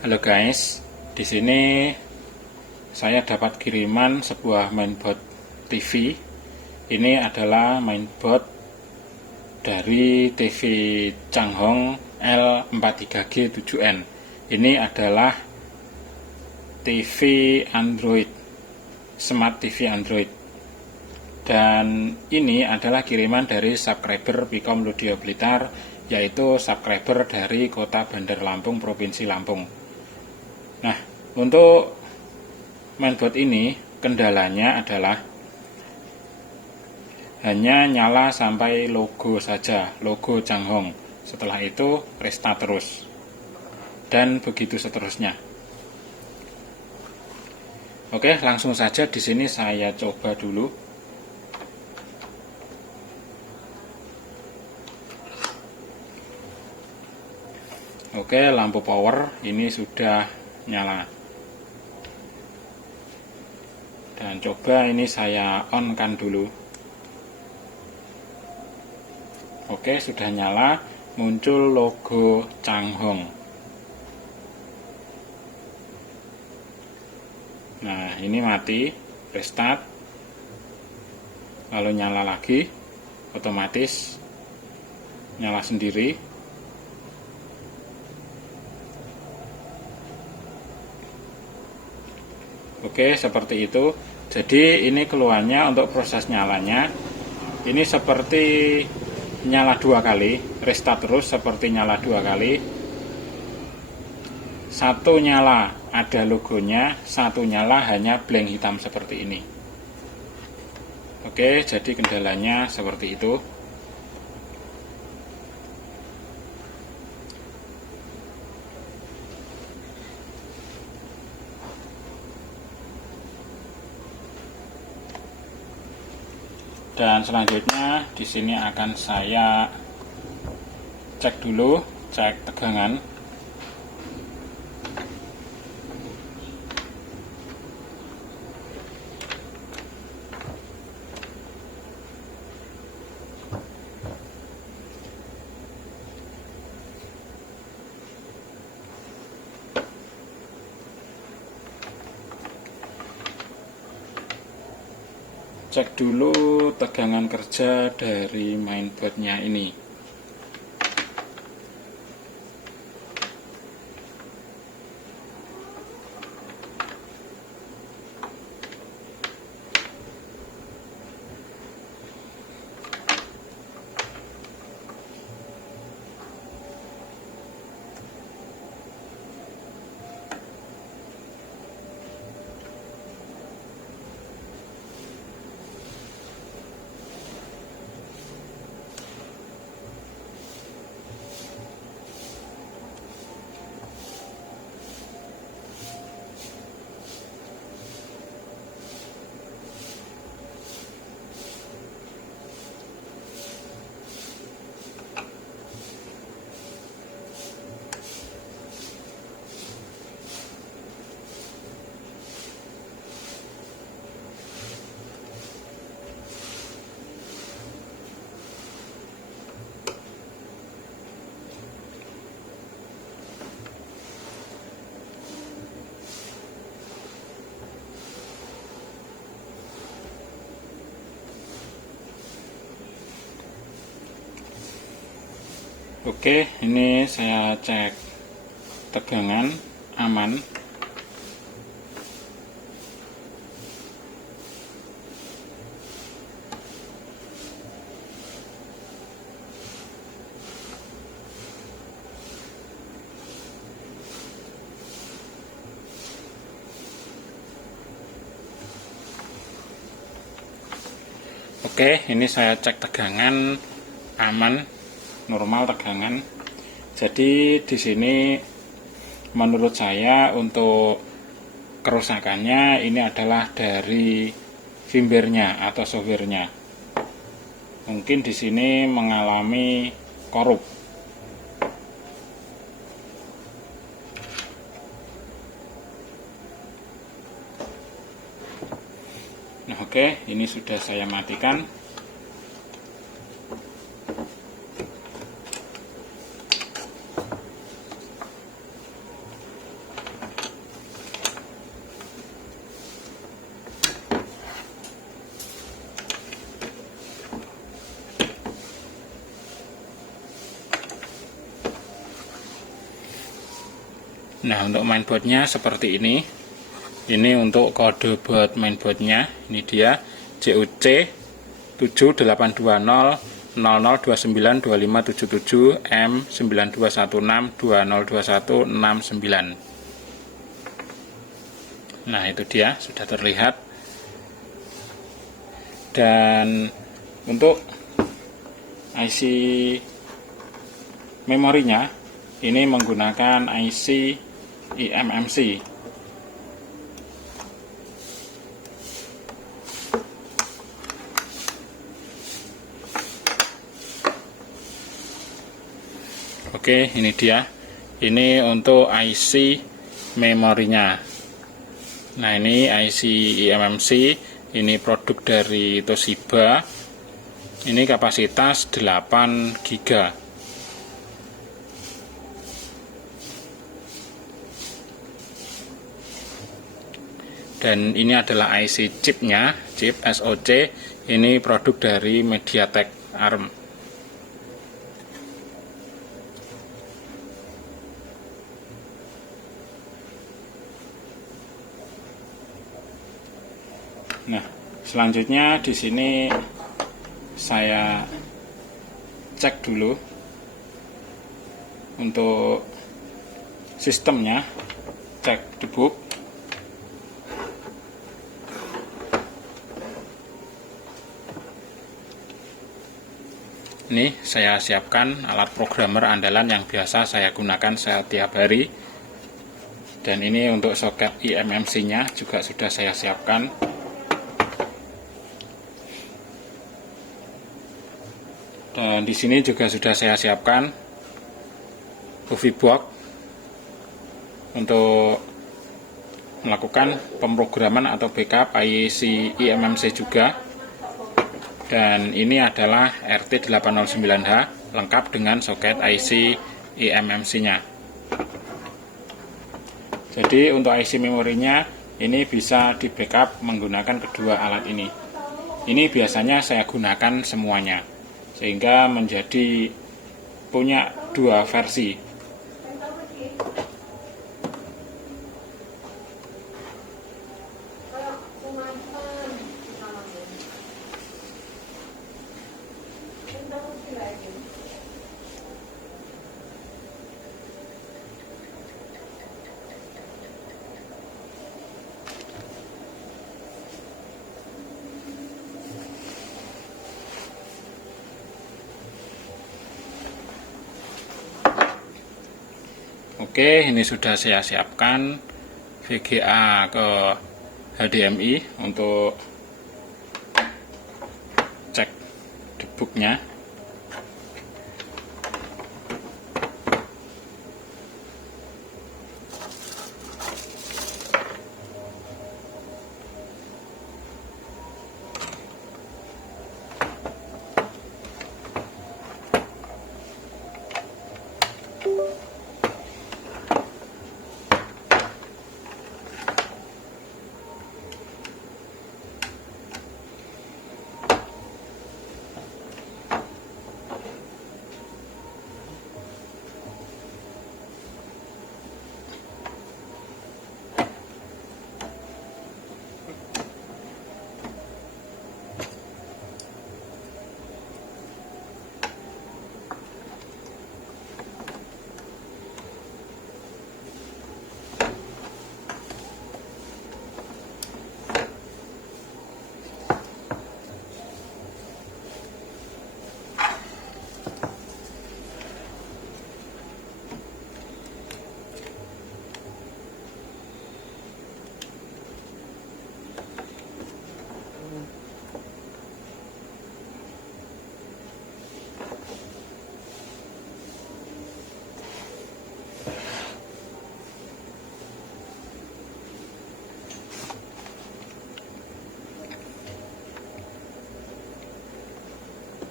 Halo guys, di sini saya dapat kiriman sebuah mainboard TV. Ini adalah mainboard dari TV Changhong L43G7N. Ini adalah TV Android, Smart TV Android. Dan ini adalah kiriman dari subscriber Pikom Ludio Blitar, yaitu subscriber dari Kota Bandar Lampung, Provinsi Lampung. Nah, untuk mainboard ini kendalanya adalah hanya nyala sampai logo saja, logo Changhong. Setelah itu restart terus, dan begitu seterusnya. Oke, langsung saja di sini saya coba dulu. Oke, lampu power ini sudah nyala. Dan coba ini saya on kan dulu. Oke, sudah nyala, muncul logo Changhong. Nah, ini mati, restart. Lalu nyala lagi, otomatis nyala sendiri. Oke, seperti itu. Jadi ini keluarnya untuk proses nyalanya. Ini seperti nyala 2 kali, restart terus seperti nyala 2 kali. Satu nyala ada logonya, satu nyala hanya blank hitam seperti ini. Oke, jadi kendalanya seperti itu. Dan selanjutnya di sini akan saya cek dulu, cek tegangan. Cek dulu tegangan kerja dari mainboardnya ini. Oke, ini saya cek tegangan aman. Oke, ini saya cek tegangan aman, normal tegangan. Jadi di sini menurut saya untuk kerusakannya ini adalah dari firmware-nya atau software-nya. Mungkin di sini mengalami korup. Nah, oke, ini sudah saya matikan. Nah, untuk mainboardnya seperti ini. Ini untuk kode buat mainboardnya. Ini dia JUC 7820 00292577 M9216202169. Nah, itu dia sudah terlihat. Dan untuk IC memorinya ini menggunakan IC eMMC. Oke, ini dia. Ini untuk IC memorinya. Nah, ini IC eMMC, ini produk dari Toshiba. Ini kapasitas 8 GB. Dan ini adalah IC chipnya, chip SoC. Ini produk dari MediaTek ARM. Nah, selanjutnya di sini saya cek dulu untuk sistemnya, cek debug. Ini saya siapkan alat programmer andalan yang biasa saya gunakan setiap hari. Dan ini untuk soket eMMC-nya juga sudah saya siapkan. Dan di sini juga sudah saya siapkan UV box untuk melakukan pemrograman atau backup IC eMMC juga. Dan ini adalah RT809H lengkap dengan soket IC eMMC-nya. Jadi untuk IC memorinya ini bisa di backup menggunakan kedua alat ini. Ini biasanya saya gunakan semuanya, sehingga menjadi punya dua versi. Oke, ini sudah saya siapkan VGA ke HDMI untuk cek debugnya.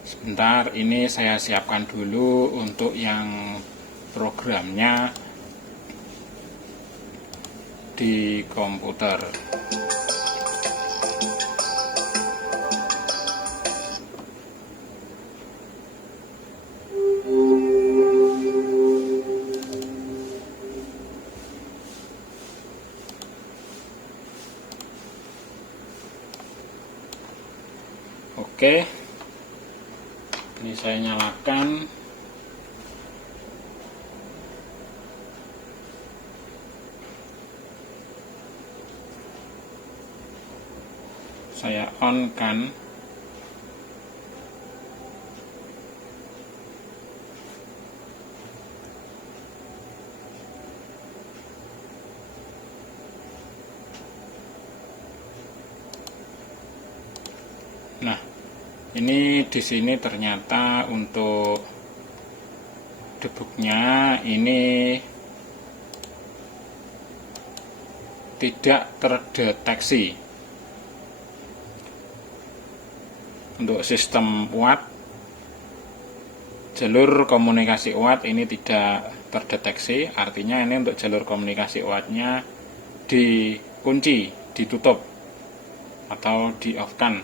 Sebentar, ini saya siapkan dulu untuk yang programnya di komputer. Oke, ini saya nyalakan. Saya on kan. Nah, ini di sini ternyata untuk debugnya ini tidak terdeteksi. Untuk sistem watt, jalur komunikasi watt ini tidak terdeteksi. Artinya ini untuk jalur komunikasi wattnya dikunci, ditutup atau di off kan.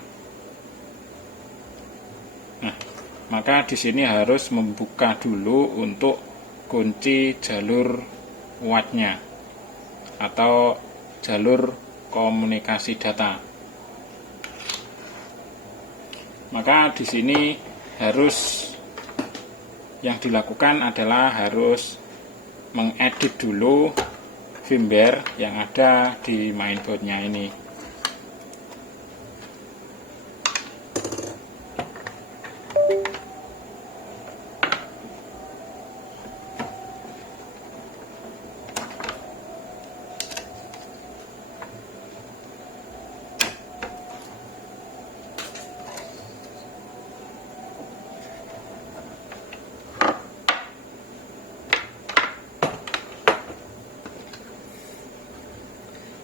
Nah, maka di sini harus membuka dulu untuk kunci jalur wattnya atau jalur komunikasi data. Maka di sini harus yang dilakukan adalah harus mengedit dulu firmware yang ada di mainboardnya ini.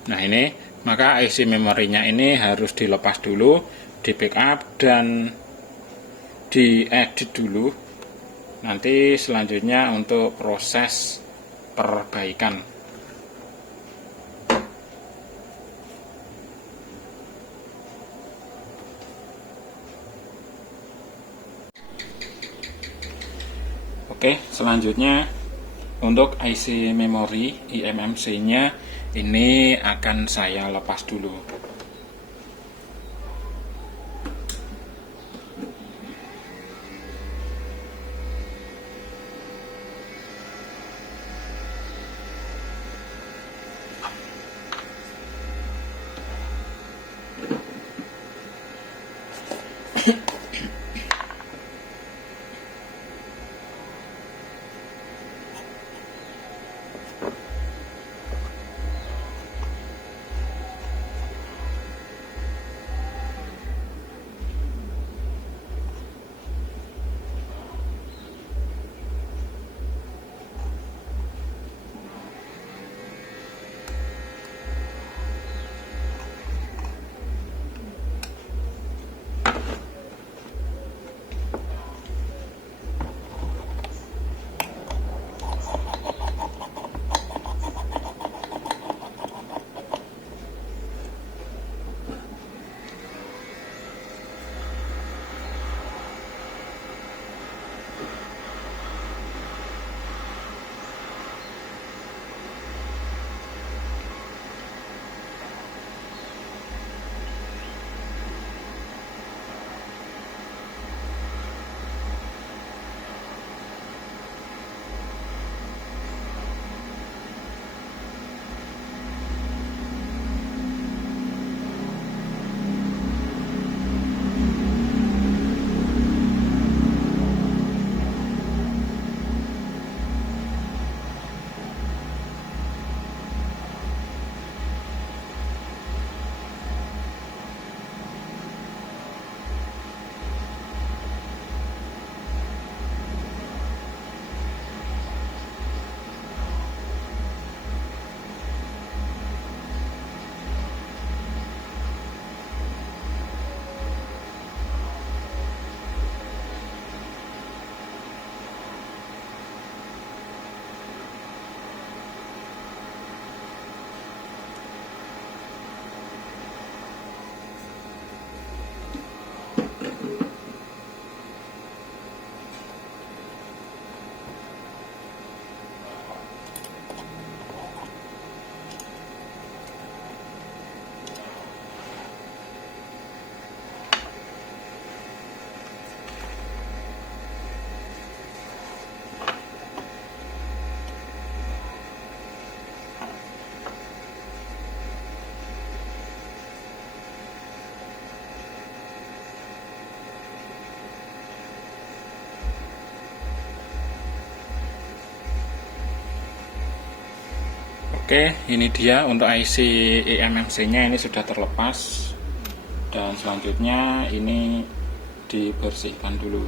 Nah ini, maka IC memorinya ini harus dilepas dulu, di backup dan diedit dulu. Nanti selanjutnya untuk proses perbaikan. Oke, selanjutnya untuk IC memori eMMC-nya ini akan saya lepas dulu. Oke, ini dia untuk IC eMMC nya ini sudah terlepas, dan selanjutnya ini dibersihkan dulu.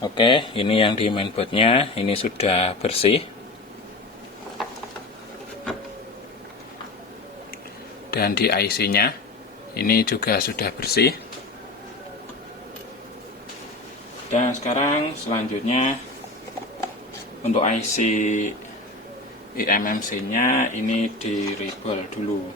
Oke, ini yang di mainboardnya ini sudah bersih, dan di IC nya ini juga sudah bersih. Dan sekarang selanjutnya untuk IC eMMC nya ini di rebel dulu.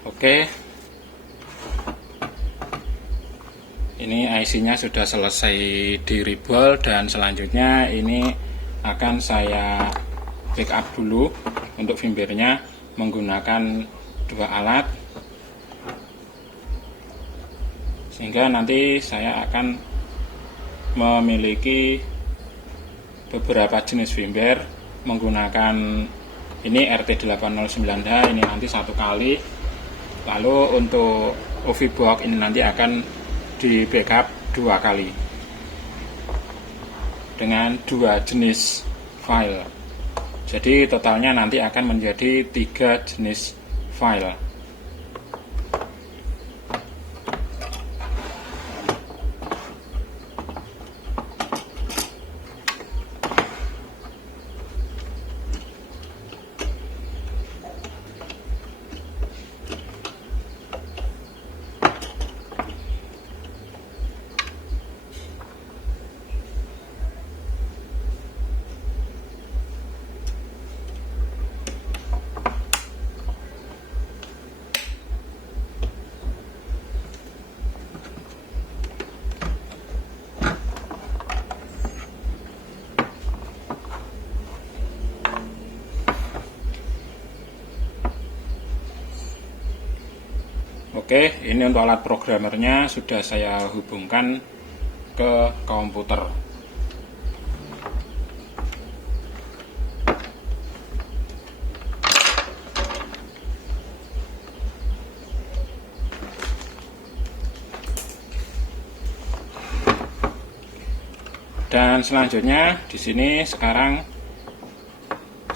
Oke, ini IC-nya sudah selesai di rebol, dan selanjutnya ini akan saya backup dulu untuk firmware-nya menggunakan dua alat, sehingga nanti saya akan memiliki beberapa jenis firmware menggunakan ini RT809H ini nanti satu kali, lalu untuk OVBox ini nanti akan di backup dua kali dengan dua jenis file. Jadi totalnya nanti akan menjadi 3 jenis file. Oke, ini untuk alat programmernya sudah saya hubungkan ke komputer. Dan selanjutnya di sini sekarang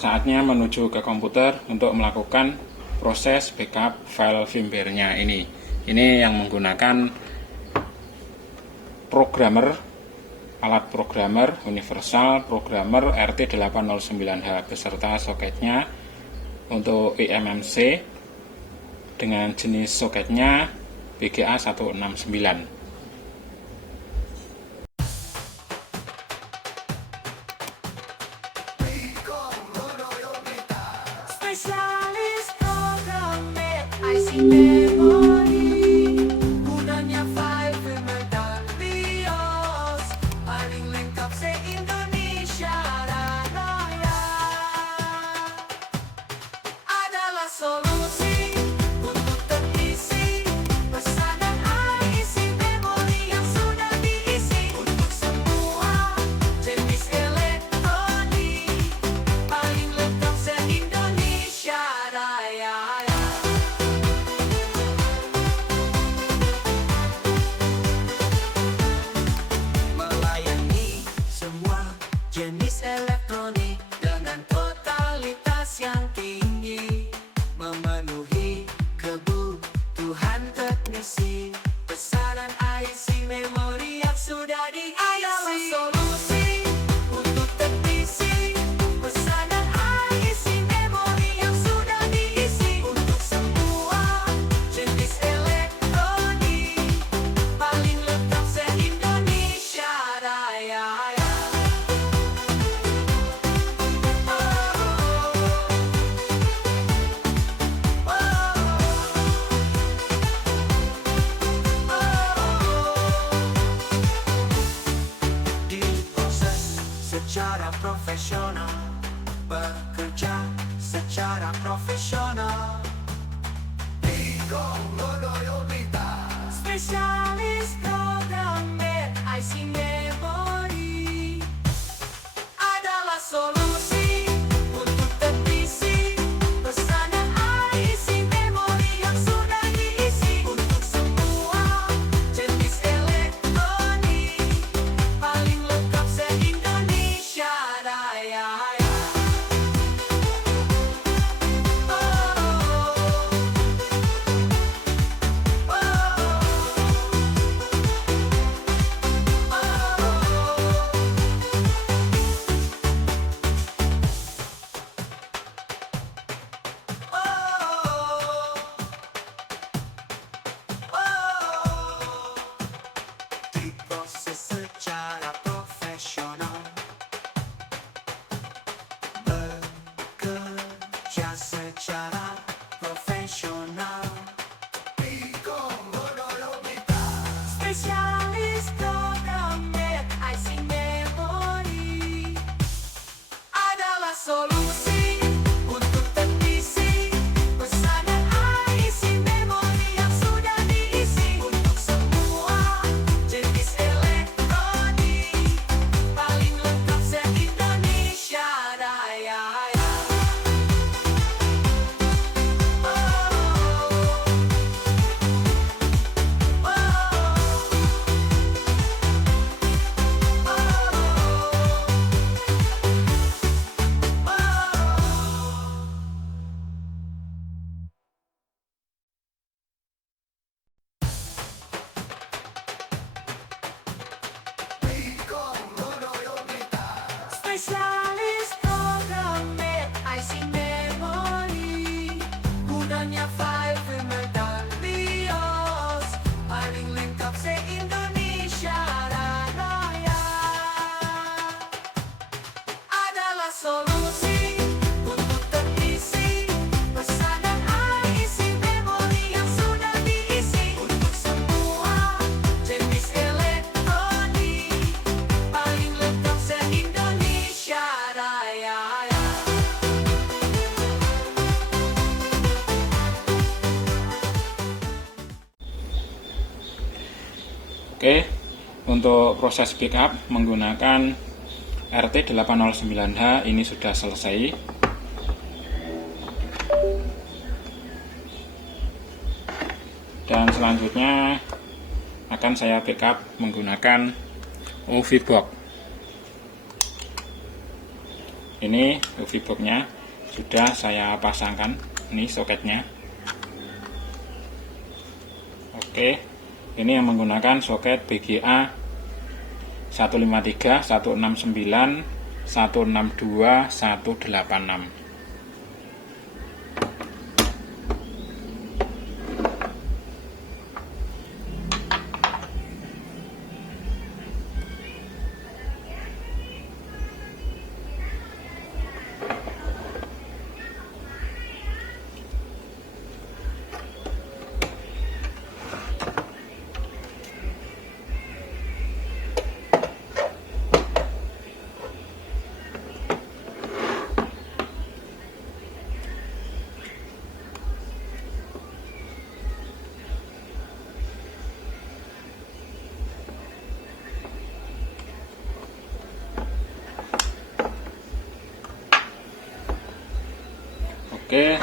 saatnya menuju ke komputer untuk melakukan proses backup file firmware-nya ini. Ini yang menggunakan programmer, alat programmer universal programmer RT809H beserta soketnya untuk eMMC dengan jenis soketnya BGA 169. Spesialis programmer IC memori, gunanya file firmware dan BIOS, paling lengkap se-Indonesia Raya. Adalah solusi untuk terisi pesanan IC memori yang sudah diisi untuk semua jenis elektronik, paling lengkap se-Indonesia Raya. Melayani semua jenis elektronik dengan totalitas yang tinggi, memenuhi Oke, untuk proses backup menggunakan RT809H ini sudah selesai. Dan selanjutnya akan saya backup menggunakan UV-Box. Ini UV-Box-nya sudah saya pasangkan, ini soketnya. Oke, ini yang menggunakan soket BGA 153, 169, 162, 186. Oke,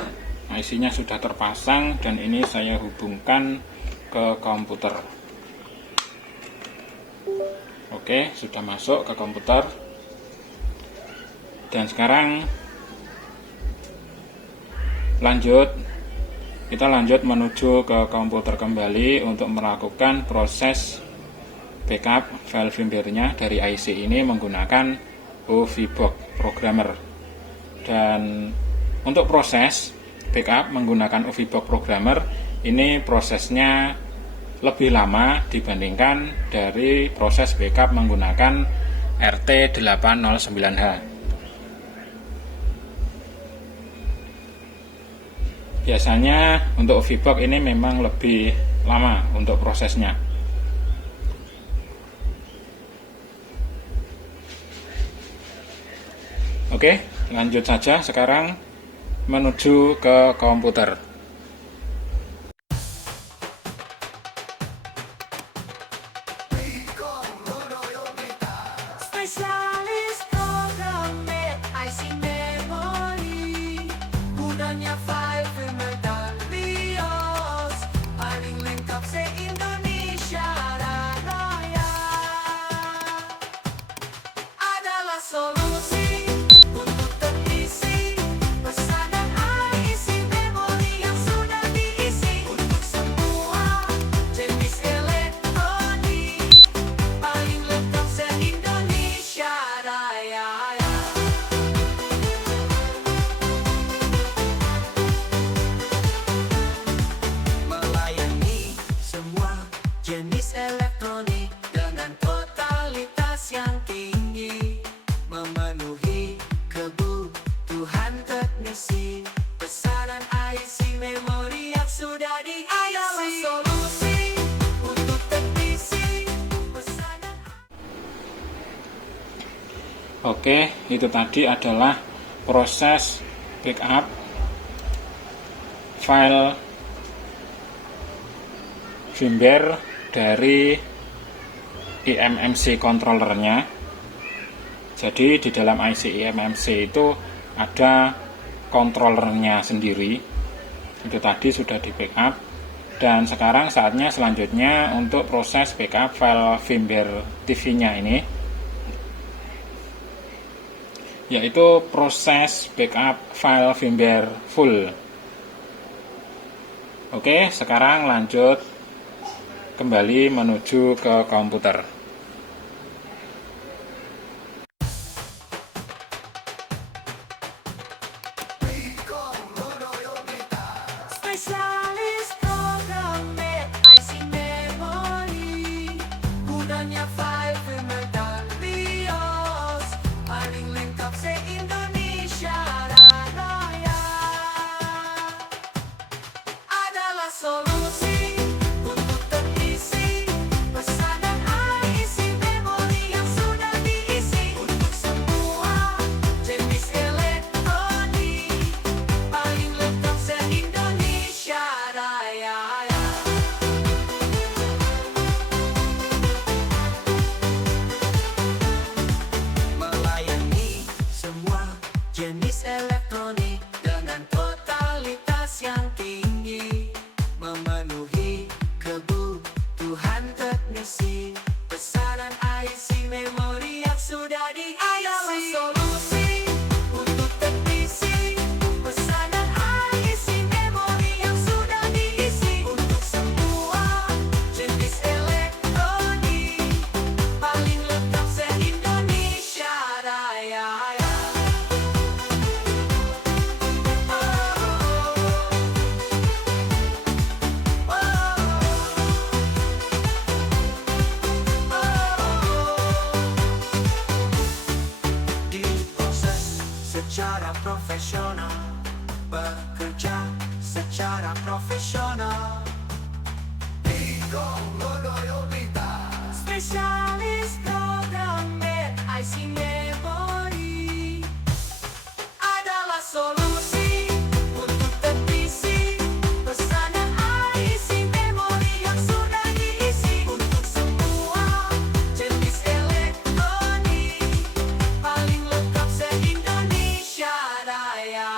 IC-nya sudah terpasang dan ini saya hubungkan ke komputer. Oke, sudah masuk ke komputer. Dan sekarang kita lanjut menuju ke komputer kembali untuk melakukan proses backup file firmware-nya dari IC ini menggunakan UV-Box Programmer. Dan untuk proses backup menggunakan UV-Box Programmer ini prosesnya lebih lama dibandingkan dari proses backup menggunakan RT809H. Biasanya untuk UV-Box ini memang lebih lama untuk prosesnya. Oke, lanjut saja sekarang menuju ke komputer. Spesialis programmer IC memori, gunanya file firmware dan BIOS, paling lengkap se-Indonesia Raya. Adalah solusi untuk terisi pesanan IC memori yang sudah diisi untuk semua jenis elektronik, paling lengkap se-Indonesia Raya. Melayani semua jenis elektronik dengan totalitas yang tinggi, memenuhi kebutuhan teknisi pesanan IC memori yang sudah diisi. Adalah solusi untuk teknisi pesanan. Oke, itu tadi adalah proses backup file firmware dari eMMC controllernya. Jadi di dalam IC eMMC itu ada controllernya sendiri. Itu tadi sudah di backup. Dan sekarang saatnya selanjutnya untuk proses backup file firmware TV-nya ini, yaitu proses backup file firmware full. Oke, sekarang lanjut kembali menuju ke komputer. Spesialis programmer IC memori, gunanya file firmware dan BIOS, paling lengkap se-Indonesia Raya. Adalah solusi untuk terisi pesanan IC memori yang sudah diisi untuk semua jenis elektronik, paling lengkap se-Indonesia profesional, bekerja secara profesional. Bigo Loyola, spesialis program IC Memory adalah solusi untuk terisi pesanan IC Memory yang sudah diisi untuk semua jenis elektronik, paling lengkap se-Indonesia Raya.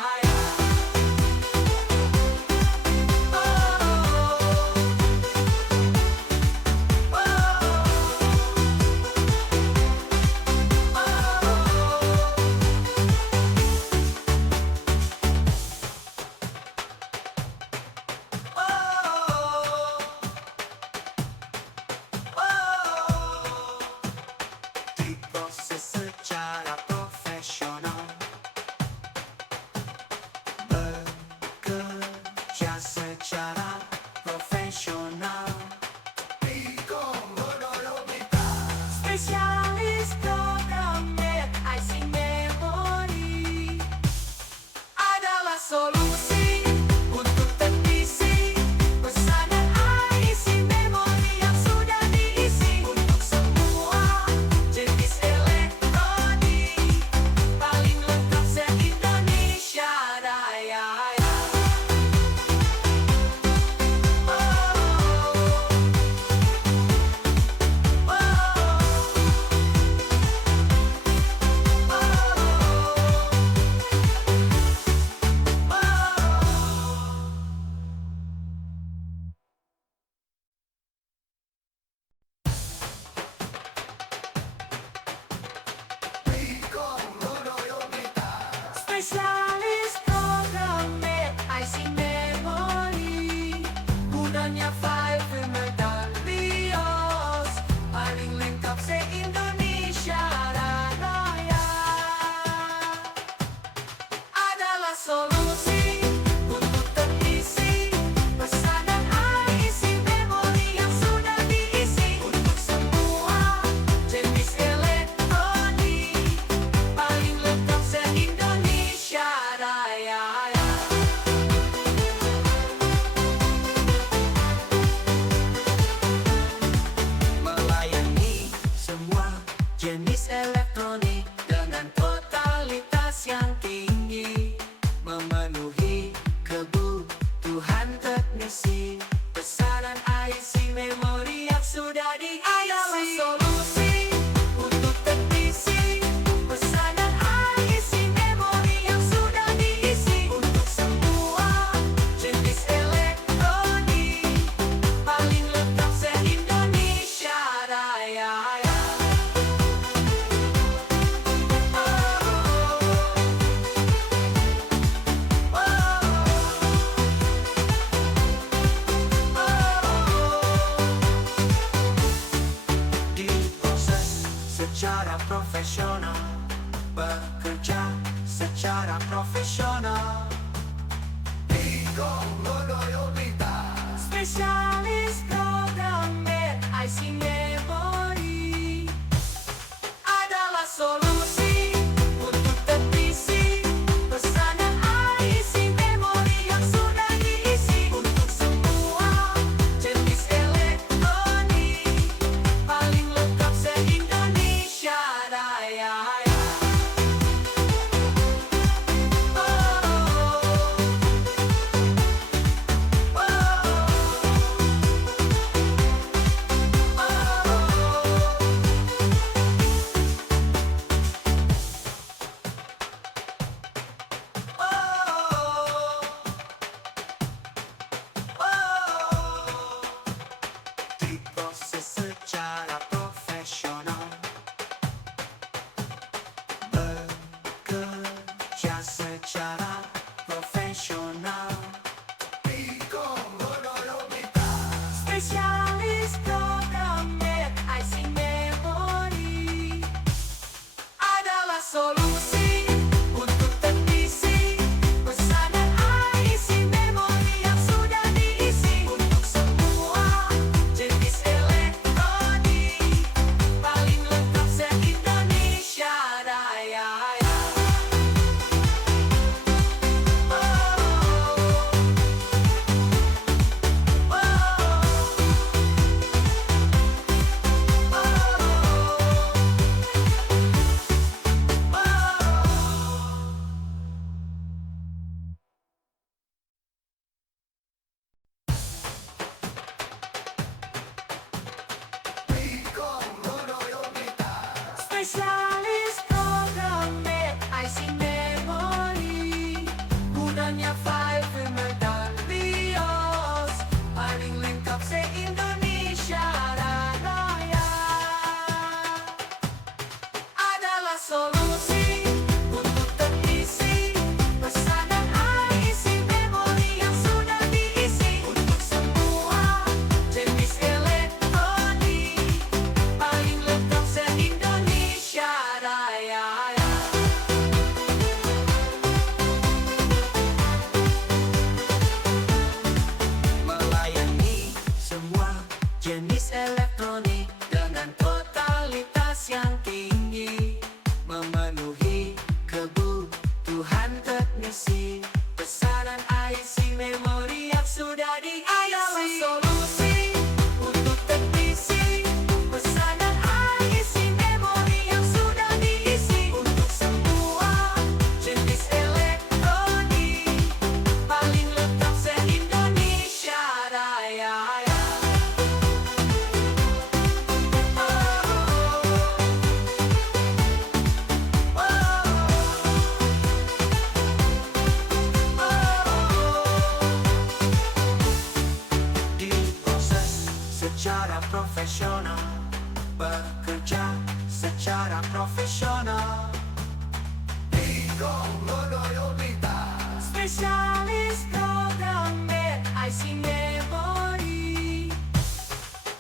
Diproses secara profesional, bekerja secara profesional. Bigo Loyola, spesialis program IC Memory adalah solusi untuk terisi pesanan IC Memory yang sudah diisi untuk semua jenis elektronik, paling lengkap se-Indonesia Raya. Spesialis program IC Memory, gunanya file medalios, paling lengkap se-Indonesia Raya. Adalah solusi untuk terisi pesanan IC Memory yang sudah diisi untuk semua jenis elektronik, paling lengkap se-Indonesia Raya. Melayani semua jenis elektronik dengan totalitas yang tinggi, memenuhi kebutuhan teknisi pesanan IC Memory yang sudah diisi. Adalah solusi untuk terisi pesanan IC Memory yang sudah diisi untuk semua jenis elektronik, paling lengkap se-Indonesia Raya. Diproses secara profesional, bekerja secara profesional. Bigo Loyola, spesialis program IC Memory adalah solusi untuk terisi pesanan IC Memory yang sudah diisi untuk semua jenis elektronik, paling lengkap se-Indonesia Raya. Diproses secara profesional, bekerja secara profesional. Bigo Loyola, spesialis program IC Memory adalah solusi untuk terisi pesanan IC Memory yang sudah diisi untuk semua jenis elektronik, paling lengkap se-Indonesia Raya. sudah diisi. Adalah solusi untuk terisi pesanan IC memori yang sudah diisi untuk semua jenis elektronik paling lengkap se-Indonesia Raya. Diproses secara profesional, bekerja secara profesional. Spesialis program IC memori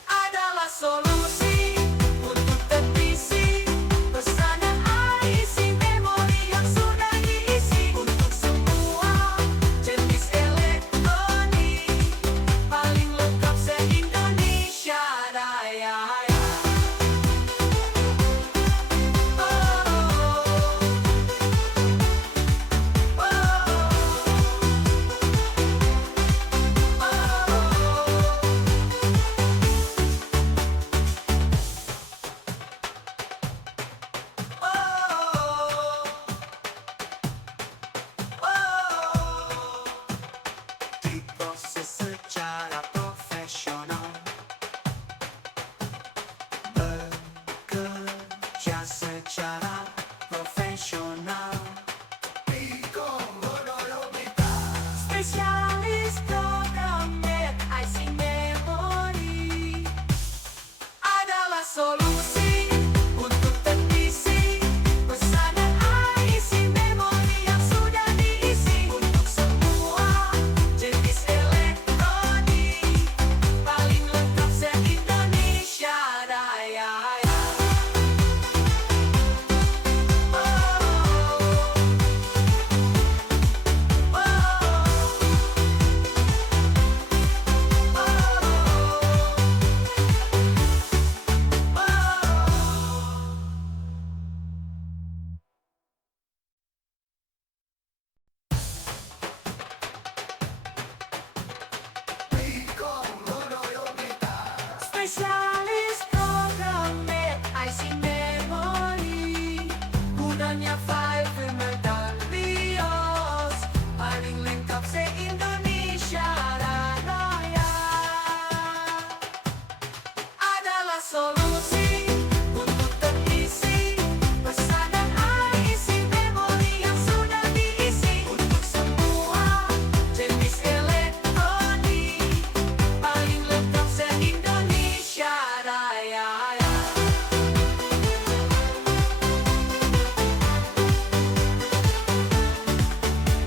adalah solusi untuk terisi pesanan IC memori yang sudah diisi untuk semua jenis elektronik paling lengkap se-Indonesia Raya. Diproses secara profesional, bekerja secara profesional. Spesialis program IC memori adalah solusi untuk terisi pesanan IC memori yang sudah diisi untuk semua jenis elektronik paling lengkap se-Indonesia Raya. Spesialis program IC memori gunanya fiber medalios paling lengkap se-Indonesia Raya. Adalah solusi untuk terisi pesanan IC memori yang sudah diisi untuk semua jenis elektronik paling lengkap se-Indonesia Raya.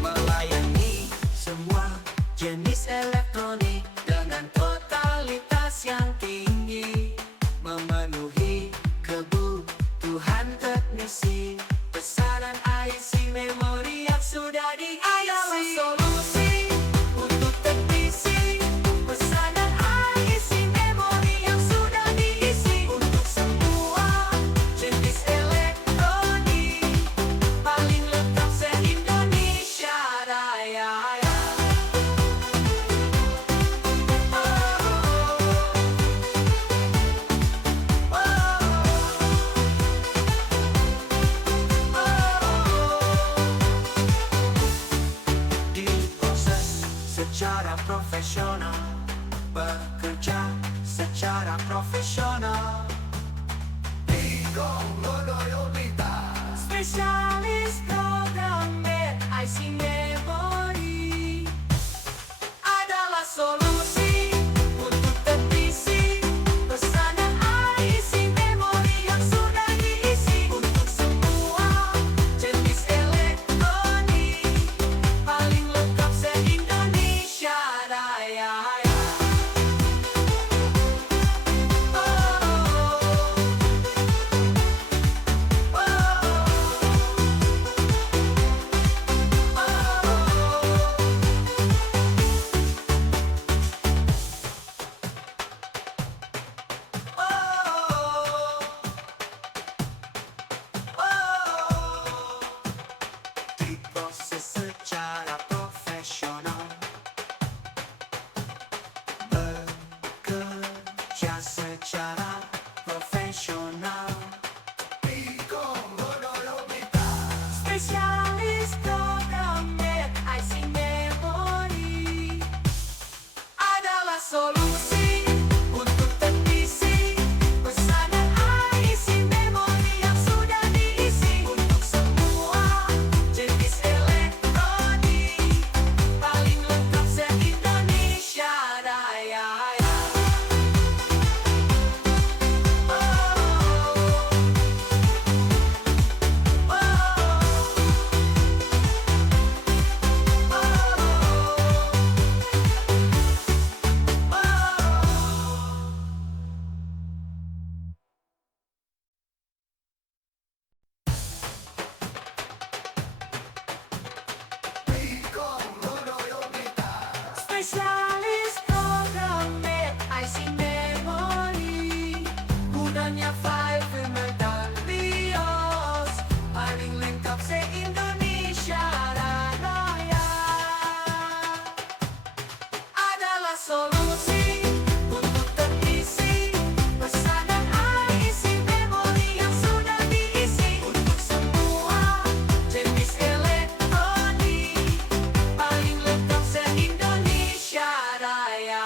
Melayani semua jenis elektronik dengan totalitas yang tinggi, memenuhi kebutuhan teknisi pesanan IC memori yang sudah diisi. Adalah solusi untuk terisi pesanan IC memori yang sudah diisi untuk semua jenis elektronik paling lengkap se-Indonesia Raya. Diproses secara profesional, bekerja secara profesional. Spesialis program IC memori adalah solusi untuk terisi pesanan IC memori yang sudah diisi untuk semua jenis elektronik paling lengkap se-Indonesia Raya. solusi untuk televisi, pesanan isi memori yang sudah diisi untuk semua jenis elektronik, paling lengkap se-Indonesia Raya. Spesialis program IC memori, gunanya file medalios, paling lengkap se-Indonesia Raya. Adalah solusi untuk terisi pesanan isi memori yang sudah diisi untuk semua jenis elektronik, paling lengkap se-Indonesia Raya.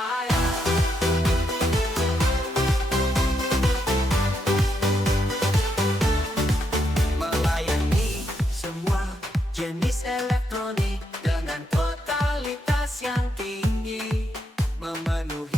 Melayani semua jenis elektronik dengan totalitas yang tinggi, memenuhi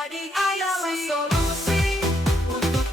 adalah solusi untuk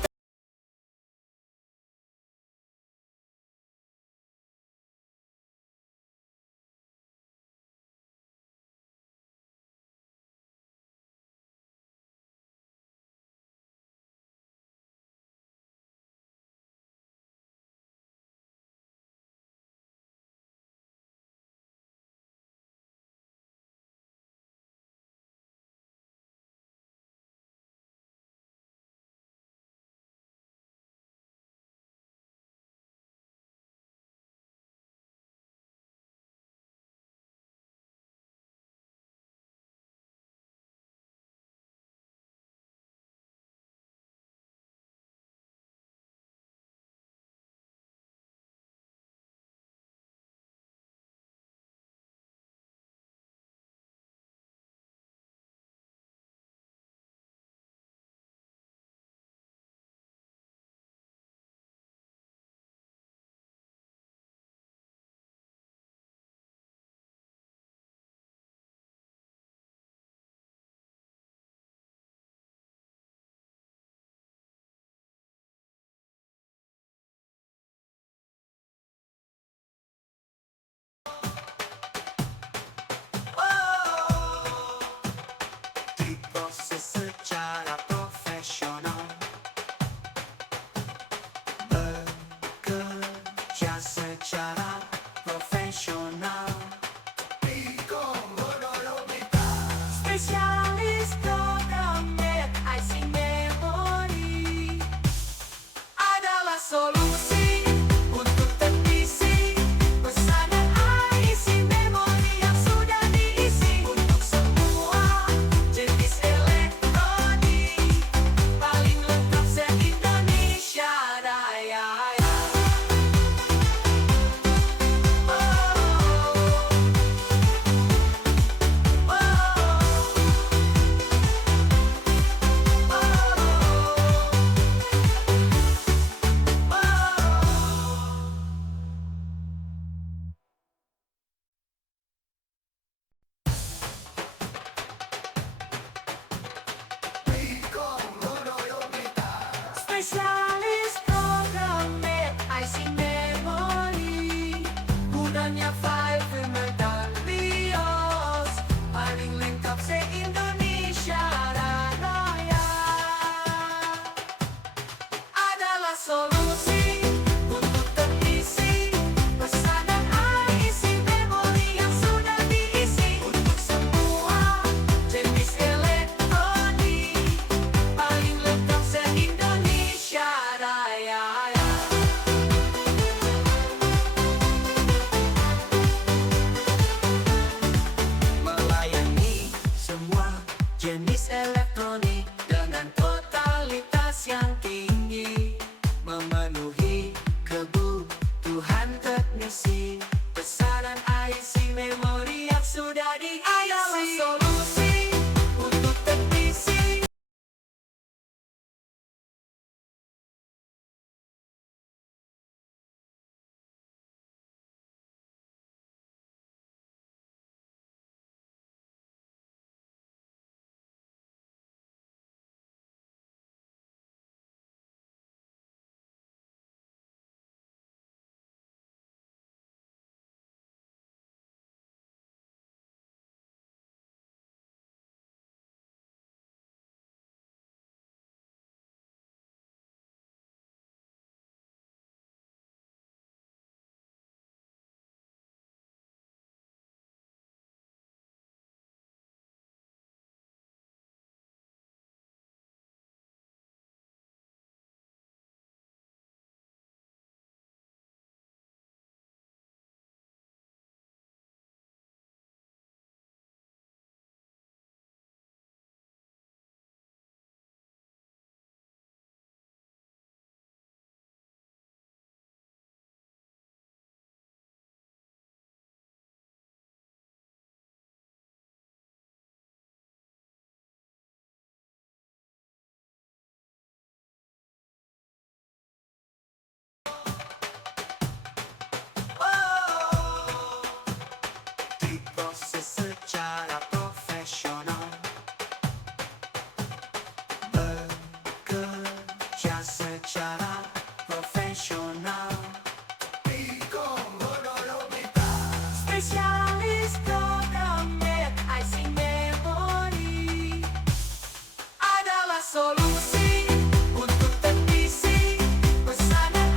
solusi untuk teknisi pesanan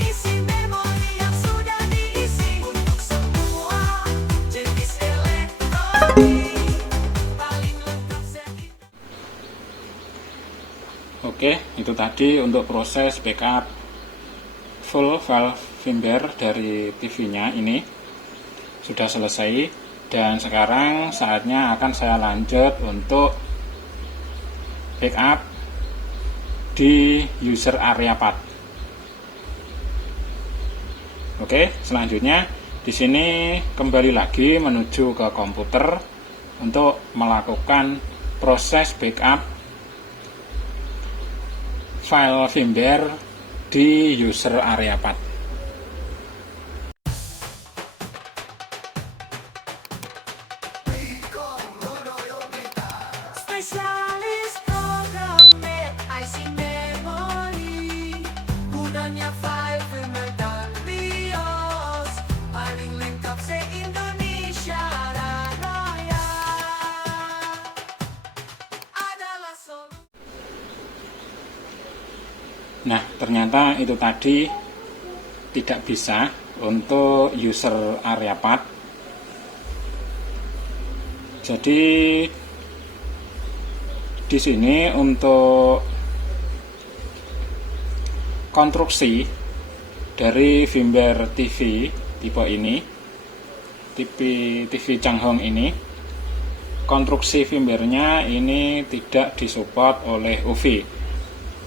IC memori yang sudah diisi untuk semua jenis elektronik paling lengkap se-Indo. Oke, itu tadi untuk proses backup full file firmware dari TV-nya ini sudah selesai, dan sekarang saatnya akan saya lanjut untuk backup di user area path. Oke, selanjutnya di sini kembali lagi menuju ke komputer untuk melakukan proses backup file firmware di user area path. Spesialis programmer IC memori, gunanya file firmware dan BIOS, paling lengkap se-Indonesia Raya adalah solusi. Nah, ternyata itu tadi tidak bisa untuk user area path. Jadi di sini untuk konstruksi dari firmware TV tipe ini, TV Changhong ini, konstruksi firmware-nya ini tidak disupport oleh UFI,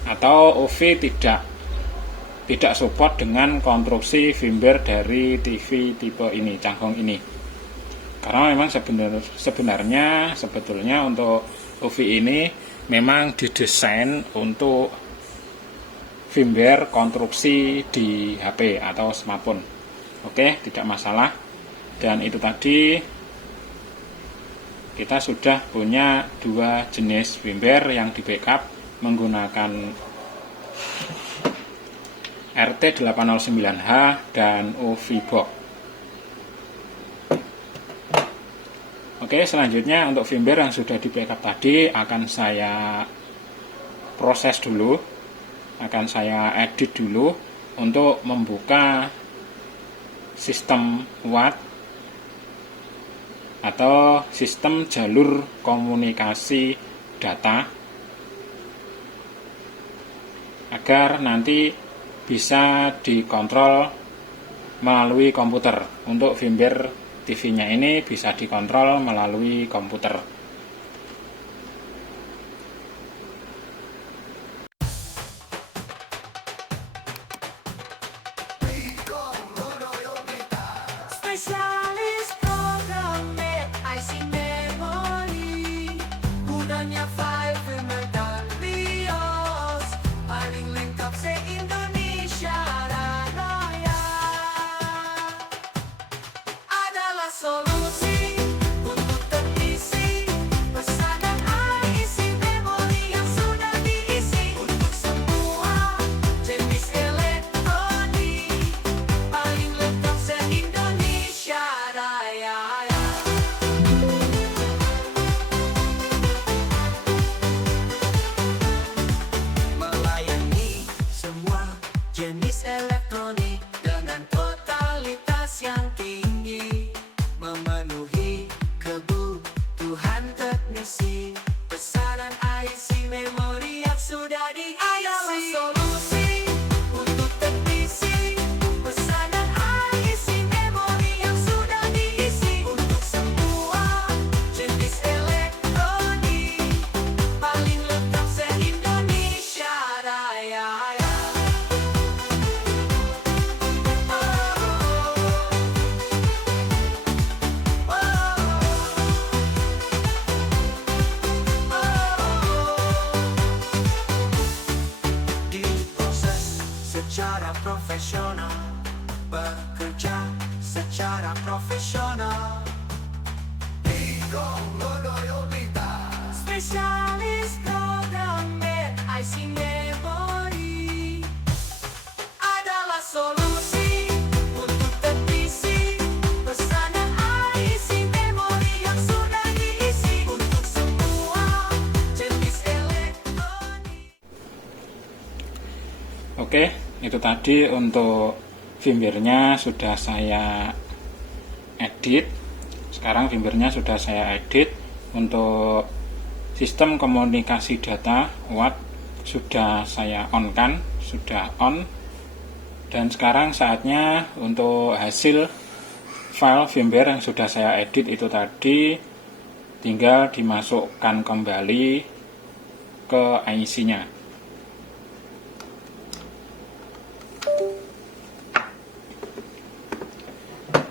atau UFI tidak support dengan konstruksi firmware dari TV tipe ini, Changhong ini. Karena memang sebetulnya untuk UFI ini memang didesain untuk firmware konstruksi di HP atau smartphone. Oke, tidak masalah. Dan itu tadi kita sudah punya dua jenis firmware yang di backup menggunakan RT809H dan UFI Box. Oke, selanjutnya untuk firmware yang sudah di backup tadi akan saya proses dulu, akan saya edit dulu untuk membuka sistem watt atau sistem jalur komunikasi data agar nanti bisa dikontrol melalui komputer. Untuk firmware TV-nya ini bisa dikontrol melalui komputer. Spesialis programmer IC memori, gunanya file firmware dan BIOS, paling lengkap se-Indonesia Raya adalah solusi untuk teknisi pesanan IC memori yang sudah diisi untuk semua jenis elektronik paling lengkap se-Indonesia Raya. Melayani semua jenis elektronik dengan totalitas yang tinggi, memenuhi kebutuhan teknisi pesanan IC memori yang sudah diisi. Adalah solusi untuk teknisi pesanan IC memori yang sudah diisi untuk semua jenis elektronik paling lengkap se-Indonesia Raya. Diproses secara profesional, bekerja secara profesional. Spesialis programmer IC memori adalah solusi untuk teknisi pesanan IC memori yang sudah diisi untuk semua jenis elektronik. Oke, itu tadi untuk firmware-nya sudah saya edit. Sekarang firmware-nya sudah saya edit. Untuk sistem komunikasi data Watt sudah saya on-kan, sudah on. Dan sekarang saatnya untuk hasil file firmware yang sudah saya edit itu tadi tinggal dimasukkan kembali ke IC-nya.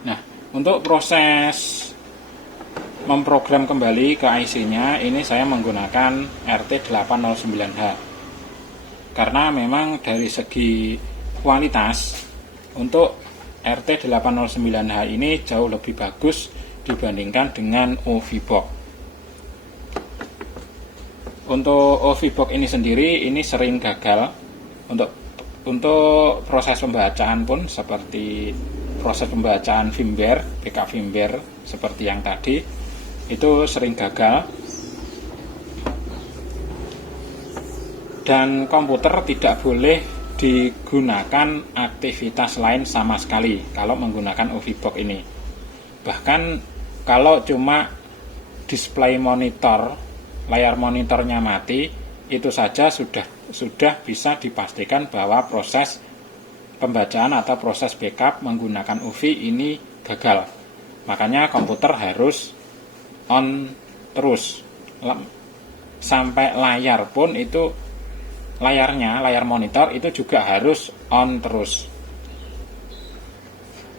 Nah, untuk proses memprogram kembali ke IC-nya ini saya menggunakan RT809H. Karena memang dari segi kualitas untuk RT809H ini jauh lebih bagus dibandingkan dengan OVBox. Untuk OVBox ini sendiri ini sering gagal untuk proses pembacaan pun seperti proses pembacaan firmware, backup firmware seperti yang tadi itu sering gagal. Dan komputer tidak boleh digunakan aktivitas lain sama sekali kalau menggunakan OVBox ini. Bahkan kalau cuma display monitor, layar monitornya mati, itu saja sudah bisa dipastikan bahwa proses pembacaan atau proses backup menggunakan UV ini gagal. Makanya komputer harus on terus sampai layar pun itu layar monitor itu juga harus on terus.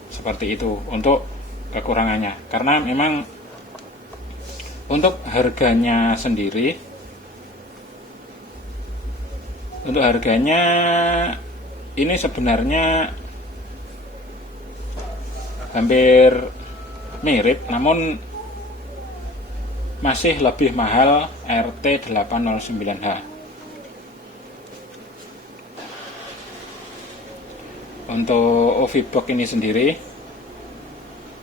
Seperti itu untuk kekurangannya. Karena memang untuk harganya sendiri, untuk harganya ini sebenarnya hampir mirip, namun masih lebih mahal RT809H. Untuk OVBox ini sendiri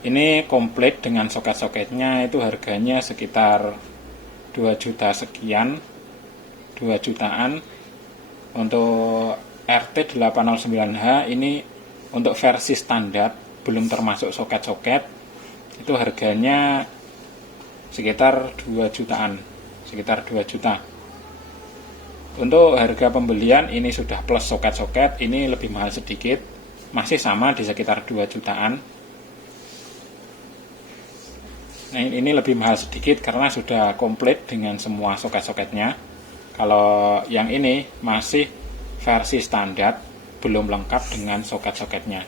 ini komplit dengan soket-soketnya itu harganya sekitar 2 juta sekian, 2 jutaan. Untuk RT809H ini untuk versi standar belum termasuk soket-soket itu harganya sekitar 2 jutaan, sekitar 2 juta. Untuk harga pembelian ini sudah plus soket-soket, ini lebih mahal sedikit, masih sama di sekitar 2 jutaan. Nah, ini lebih mahal sedikit karena sudah komplit dengan semua soket-soketnya. Kalau yang ini masih versi standar, belum lengkap dengan soket-soketnya.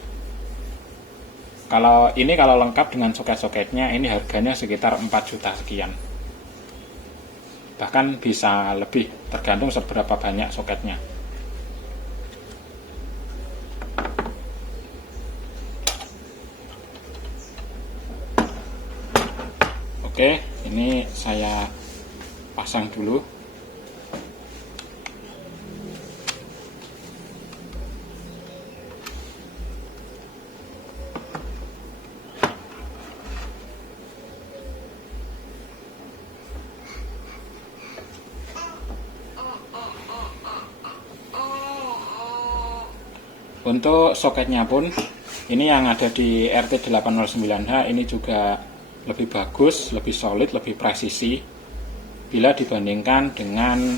Kalau lengkap dengan soket-soketnya, ini harganya sekitar 4 juta sekian. Bahkan bisa lebih, tergantung seberapa banyak soketnya. Oke, ini saya pasang dulu. Untuk soketnya pun ini yang ada di RT809H ini juga lebih bagus, lebih solid, lebih presisi bila dibandingkan dengan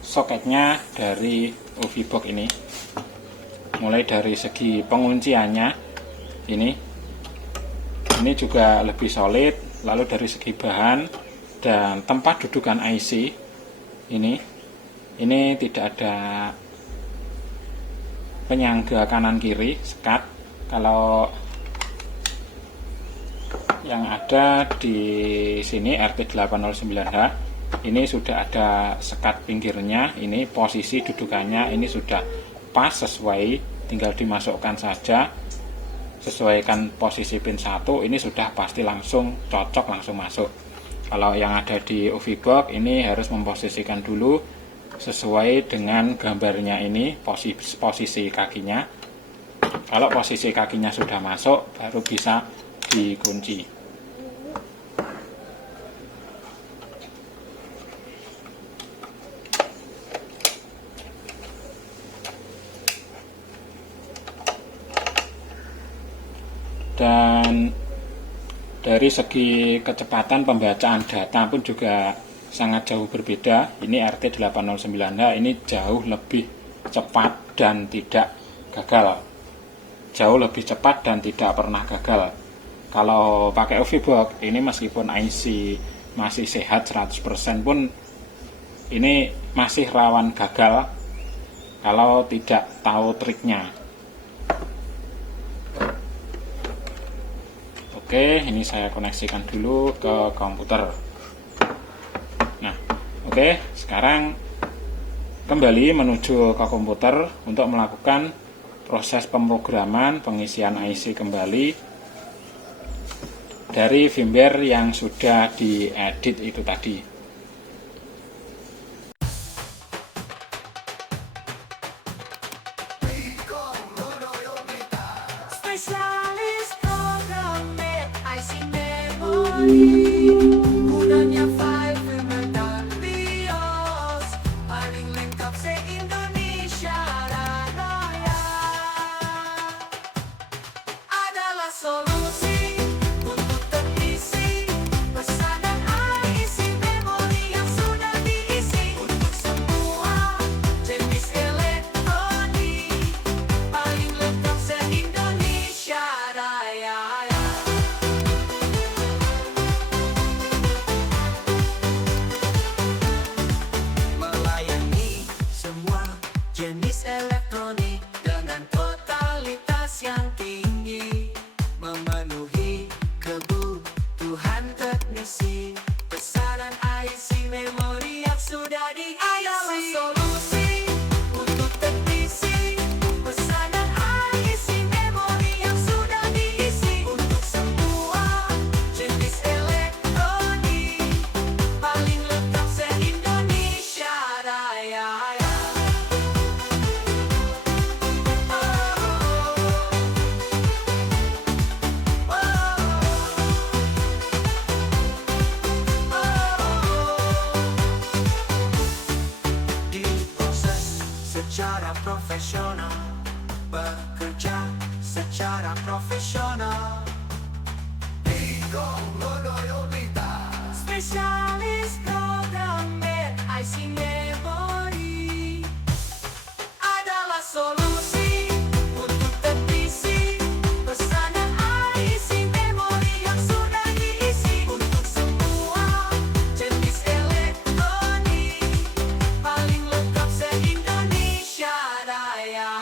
soketnya dari OVBox ini. Mulai dari segi pengunciannya ini juga lebih solid, lalu dari segi bahan dan tempat dudukan IC ini tidak ada penyangga kanan kiri sekat. Kalau yang ada di sini RT809H ini sudah ada sekat pinggirnya, ini posisi dudukannya ini sudah pas sesuai, tinggal dimasukkan saja, sesuaikan posisi pin 1, ini sudah pasti langsung cocok, langsung masuk. Kalau yang ada di OVBox ini harus memposisikan dulu sesuai dengan gambarnya ini, posisi kakinya. Kalau posisi kakinya sudah masuk baru bisa dikunci. Dari segi kecepatan pembacaan data pun juga sangat jauh berbeda. Ini RT809H ini jauh lebih cepat dan tidak gagal. Jauh lebih cepat dan tidak pernah gagal. Kalau pakai OVBox ini meskipun IC masih sehat 100% pun ini masih rawan gagal kalau tidak tahu triknya. Oke, ini saya koneksikan dulu ke komputer. Nah, oke, sekarang kembali menuju ke komputer untuk melakukan proses pemrograman pengisian IC kembali dari firmware yang sudah diedit itu tadi. Spesialis programmer IC memori, gunanya file firmware dan BIOS, paling lengkap se-Indonesia Raya. Adalah solusi untuk terisi pesanan IC memori yang sudah diisi untuk semua jenis elektronik, paling lengkap se-Indonesia Raya. Melayani semua jenis elektronik dengan totalitas yang tinggi, memenuhi kebutuhan teknisi pesanan IC memori yang sudah diisi. Adalah solusi untuk teknisi pesanan IC memori yang sudah diisi untuk semua jenis elektronik, paling lengkap se-Indonesia Raya. Diproses secara profesional, bekerja secara profesional. Spesialis programmer IC memori adalah solusi untuk teknisi pesanan IC memori yang sudah diisi untuk semua jenis elektronik, paling lengkap se-Indonesia Raya.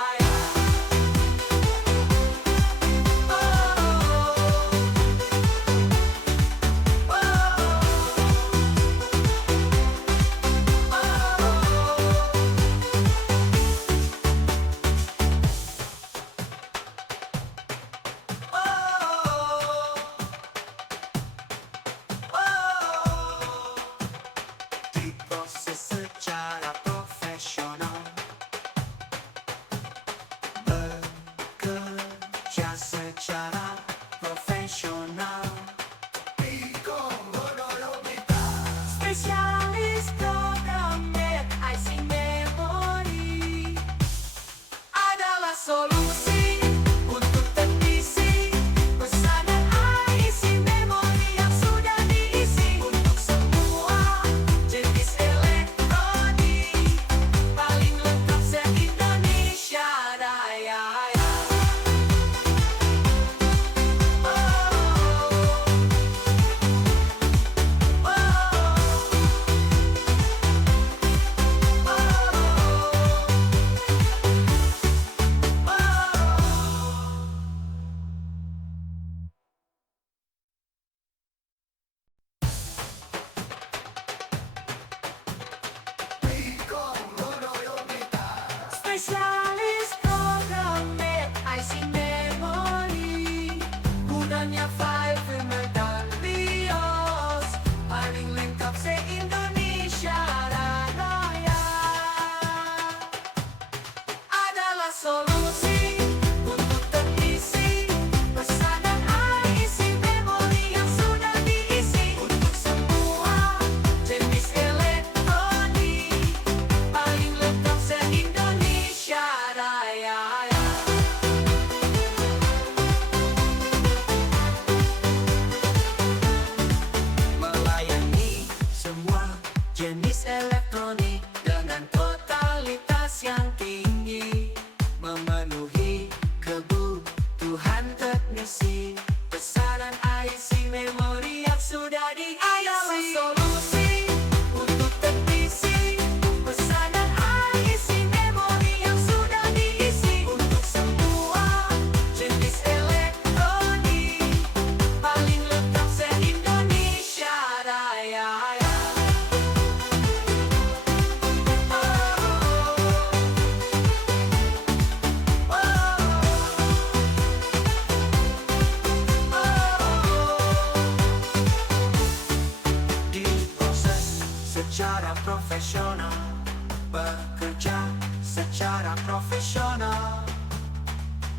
secara profesional.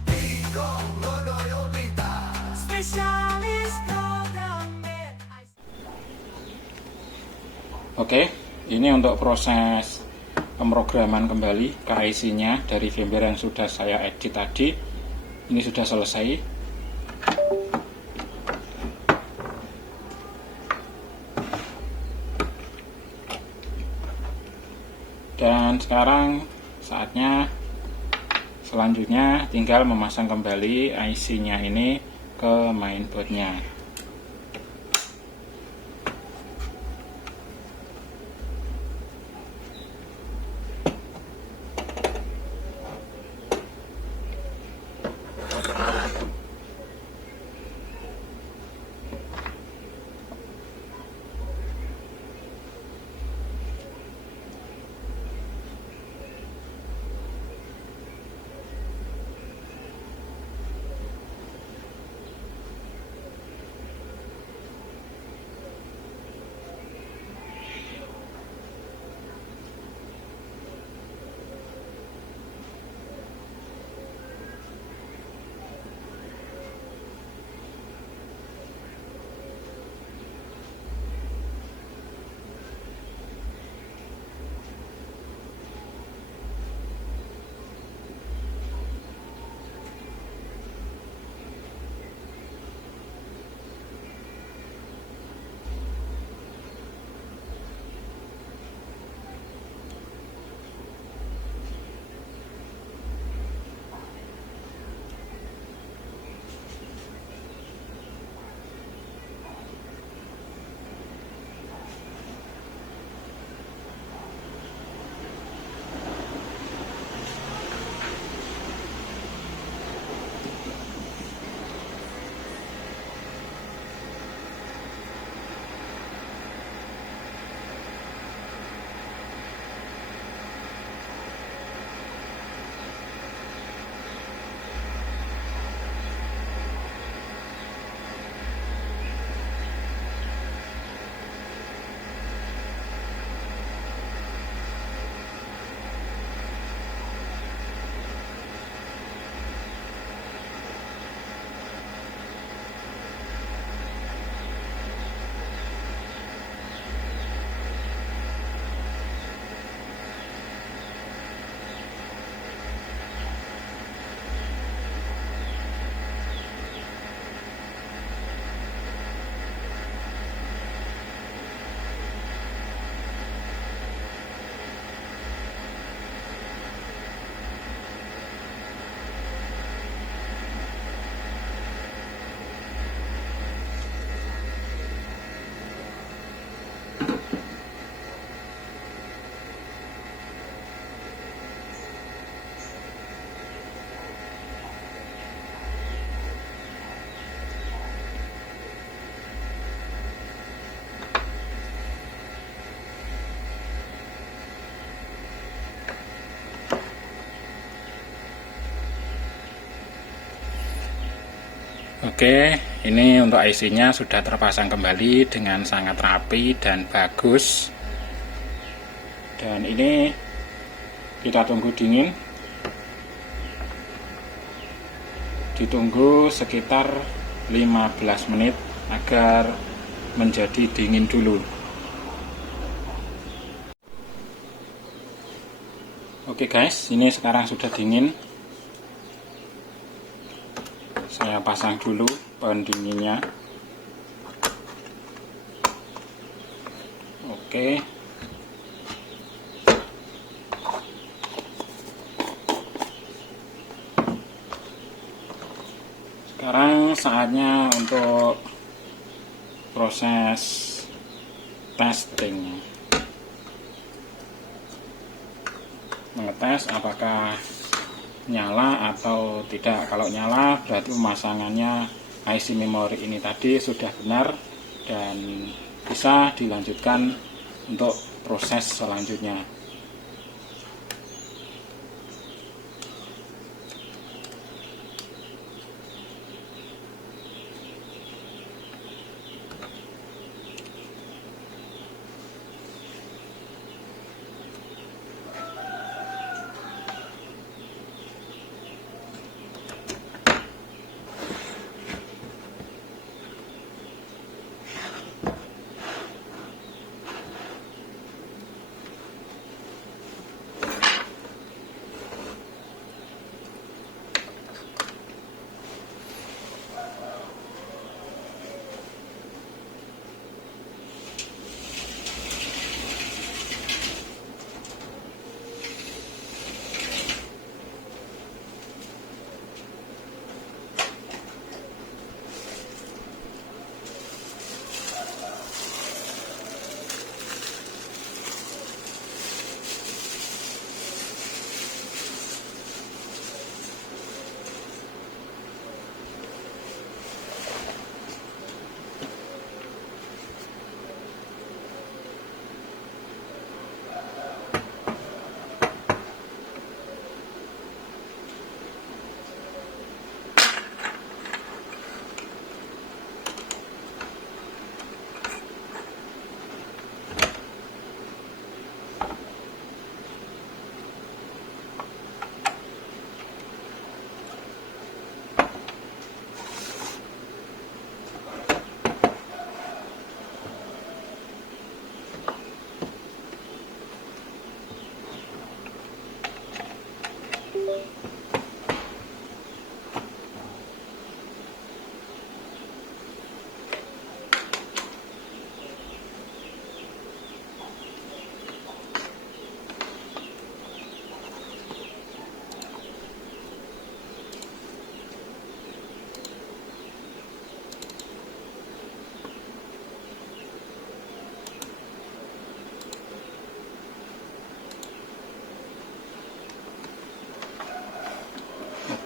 Bigo Loyolitas, spesialis program Med IC. Oke, ini untuk proses pemrograman kembali ke IC-nya dari firmware yang sudah saya edit tadi. Ini sudah selesai. Dan sekarang saatnya selanjutnya tinggal memasang kembali IC-nya ini ke mainboard-nya. Oke, ini untuk IC-nya sudah terpasang kembali dengan sangat rapi dan bagus. Dan ini kita tunggu dingin. Ditunggu sekitar 15 menit agar menjadi dingin dulu. Oke guys, ini sekarang sudah dingin. Saya pasang dulu pendinginnya. Oke. Sekarang saatnya untuk proses testing. Mengetes apakah nyala atau tidak. Kalau nyala berarti pemasangannya IC memori ini tadi sudah benar dan bisa dilanjutkan untuk proses selanjutnya.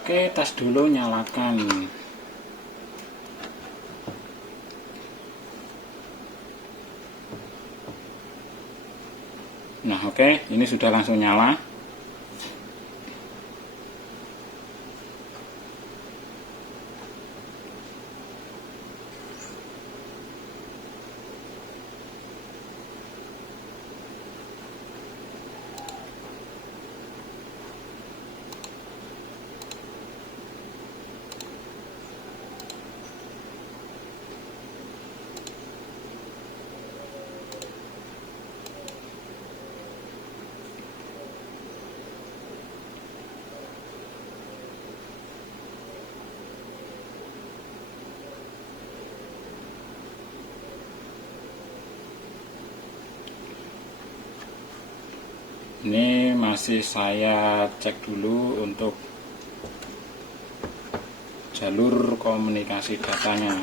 Oke, tes dulu, nyalakan. Nah, oke, ini sudah langsung nyala. Ini masih saya cek dulu untuk jalur komunikasi datanya.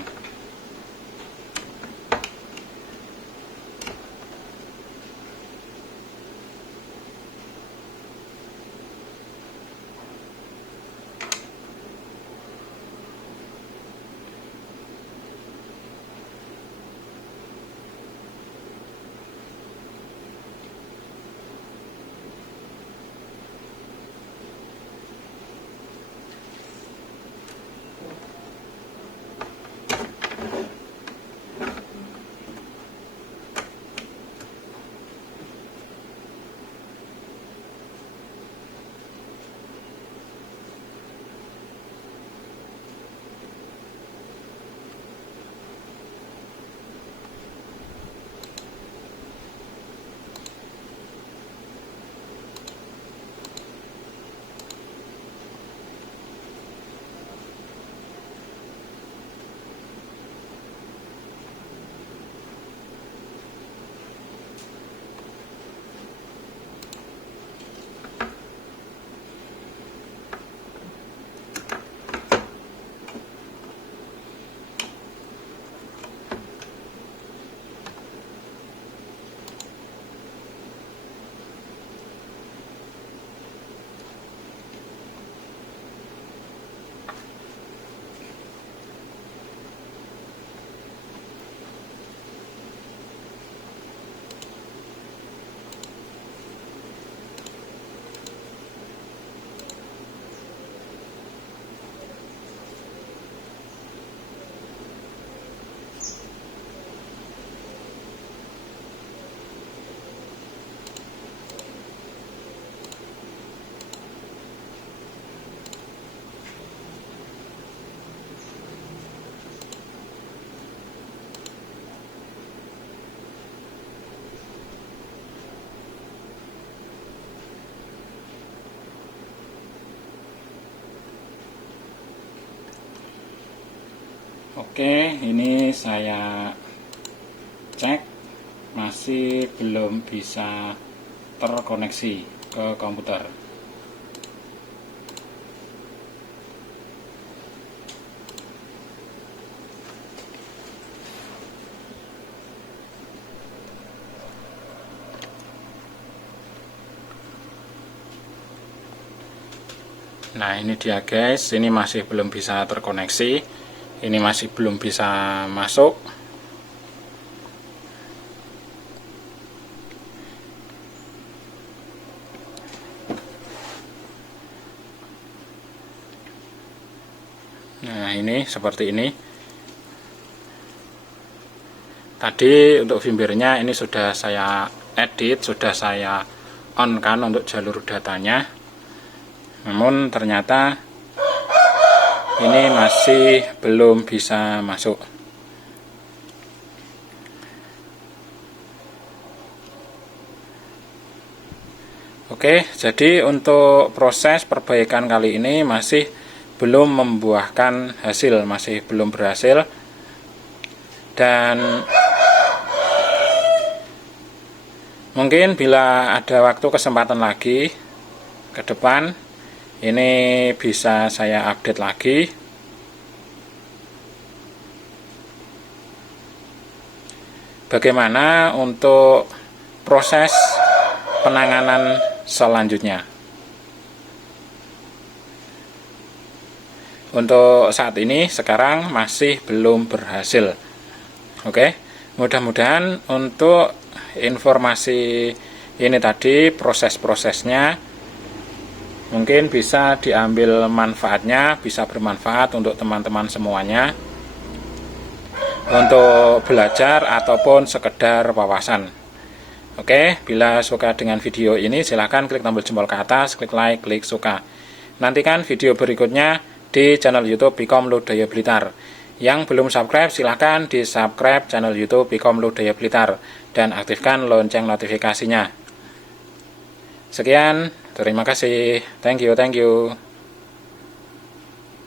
Oke, ini saya cek masih belum bisa terkoneksi ke komputer. Nah, ini dia guys, ini masih belum bisa terkoneksi. Ini masih belum bisa masuk. Nah, ini seperti ini. Tadi untuk firmware-nya ini sudah saya edit, sudah saya on kan untuk jalur datanya. Namun ternyata ini masih belum bisa masuk. Oke, jadi untuk proses perbaikan kali ini masih belum membuahkan hasil, masih belum berhasil. Dan mungkin bila ada waktu kesempatan lagi ke depan, ini bisa saya update lagi. Bagaimana untuk proses penanganan selanjutnya. untuk saat ini sekarang masih belum berhasil. Oke, mudah-mudahan untuk informasi ini tadi, proses-prosesnya mungkin bisa diambil manfaatnya, bisa bermanfaat untuk teman-teman semuanya untuk belajar ataupun sekedar wawasan. Oke, bila suka dengan video ini silahkan klik tombol jempol ke atas, klik like, klik suka. Nantikan video berikutnya di channel YouTube Pikom Lodaya Blitar. Yang belum subscribe silahkan di subscribe channel YouTube Pikom Lodaya Blitar dan aktifkan lonceng notifikasinya. Sekian, terima kasih. Thank you.